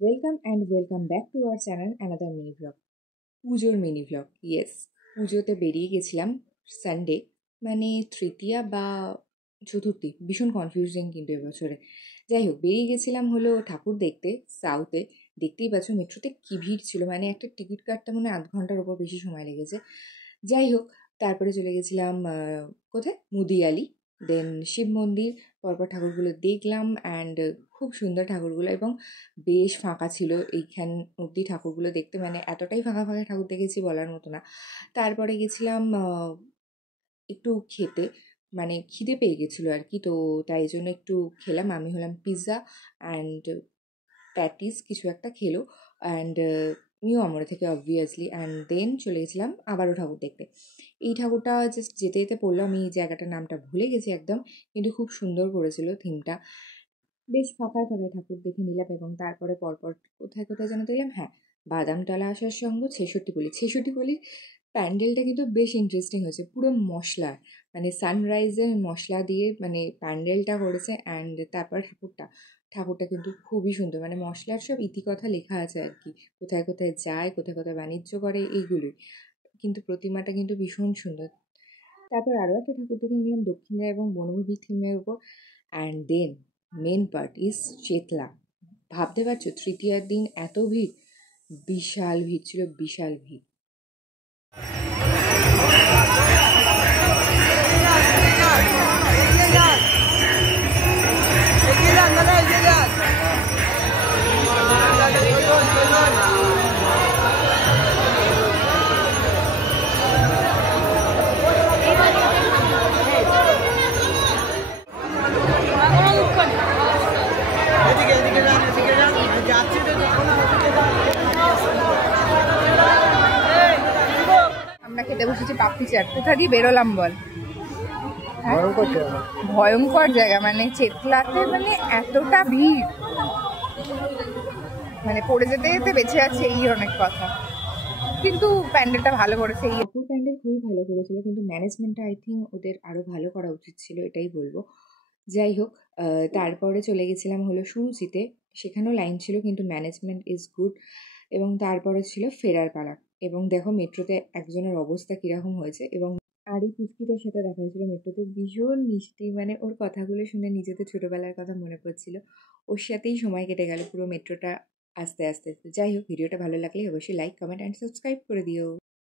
Welcome back to our channel another mini blog. পুজোর mini blog. Yes, পুজোতে বেরিয়ে গেছিলাম সানডে, মানে তৃতীয়া বা চতুর্থী, ভীষণ কনফিউজিং কিন্তু এবছরে। যাই হোক, বেরিয়ে গেছিলাম হলো ঠাকুর দেখতে সাউথে। দেখতেই পাচ্ছ মেট্রোতে কী ভিড় ছিল, মানে একটা টিকিট কাটতে মনে 8 ঘন্টার ওপর বেশি সময় লেগেছে। যাই হোক, তারপরে চলে গেছিলাম কোথায়, মুদিয়ালি, দেন শিব মন্দির। পরপর ঠাকুরগুলো দেখলাম অ্যান্ড খুব সুন্দর ঠাকুরগুলো, এবং বেশ ফাঁকা ছিল এইখান অবধি ঠাকুরগুলো দেখতে, মানে এতটাই ফাঁকা ফাঁকা ঠাকুর দেখেছি বলার মতো না। তারপরে গেছিলাম একটু খেতে, মানে খিদে পেয়ে গেছিলো আর কি, তো তাই জন্য একটু খেলাম। আমি হলাম পিৎজা অ্যান্ড প্যাটিস কিছু একটা খেলো, অ্যান্ড নিউ আমরে থেকে অবভিয়াসলি। অ্যান্ড দেন চলে গেছিলাম আবারও ঠাকুর দেখতে। এই ঠাকুরটা জাস্ট যেতে যেতে পড়লো, আমি এই জায়গাটার নামটা ভুলে গেছি একদম, কিন্তু খুব সুন্দর করেছিল থিমটা। বেশ ফাঁকায় ফাঁকায় ঠাকুর দেখে নিলাম, এবং তারপরে পরপর কোথায় কোথায় যেন দেখলাম, হ্যাঁ, বাদামতলা আসার সঙ্গ ছেষট্টি পল্লির প্যান্ডেলটা কিন্তু বেশ ইন্টারেস্টিং হয়েছে, পুরো মশলার, মানে সানরাইজের মশলা দিয়ে মানে প্যান্ডেলটা করেছে। অ্যান্ড তারপর ঠাকুরটা কিন্তু খুবই সুন্দর, মানে মশলার সব ইতিকথা লেখা আছে আর কি, কোথায় কোথায় যায়, কোথায় কোথায় বাণিজ্য করে, এইগুলোই। কিন্তু প্রতিমাটা কিন্তু ভীষণ সুন্দর। তারপর আরও একটা ঠাকুর দেখে নিলাম দক্ষিণা এবং বনভূমি থিমের উপর। And then main part is Chetla. ভাবতে পারছো তৃতীয়ার দিন এত ভিড়? বিশাল ভিড় ছিল, বিশাল ভিড়। আমরা খেতে বসেছি পাপড়ি চাট। কোথা দিয়ে বেরোলাম বল? ভয়ঙ্কর জায়গা, মানে চেতলাতে মানে এতটা ভিড়, মানে পড়ে যেতে যেতে বেঁচে আছে এই অনেক কথা। কিন্তু প্যান্ডেলটা ভালো করেছে, এই অপুর প্যান্ডেল খুবই ভালো করেছিল, কিন্তু ম্যানেজমেন্টটা আই থিঙ্ক ওদের আরও ভালো করা উচিত ছিল, এটাই বলবো। যাই হোক, তারপরে চলে গেছিলাম হলো সুরুচিতে। সেখানেও লাইন ছিল, কিন্তু ম্যানেজমেন্ট ইজ গুড। এবং তারপরে ছিল ফেরার পালা। এবং দেখো মেট্রোতে একজনের অবস্থা কীরকম হয়েছে। এবং আর এই পুচকিটার সাথে দেখা হয়েছিল মেট্রোতে, ভীষণ মিষ্টি, মানে ওর কথাগুলো শুনে নিজেদের ছোটোবেলার কথা মনে পড়ছিল। ওর সাথেই সময় কেটে গেল পুরো মেট্রোটা আস্তে আস্তে। যাই হোক, ভিডিওটা ভালো লাগলে অবশ্যই লাইক, কমেন্ট অ্যান্ড সাবস্ক্রাইব করে দিও।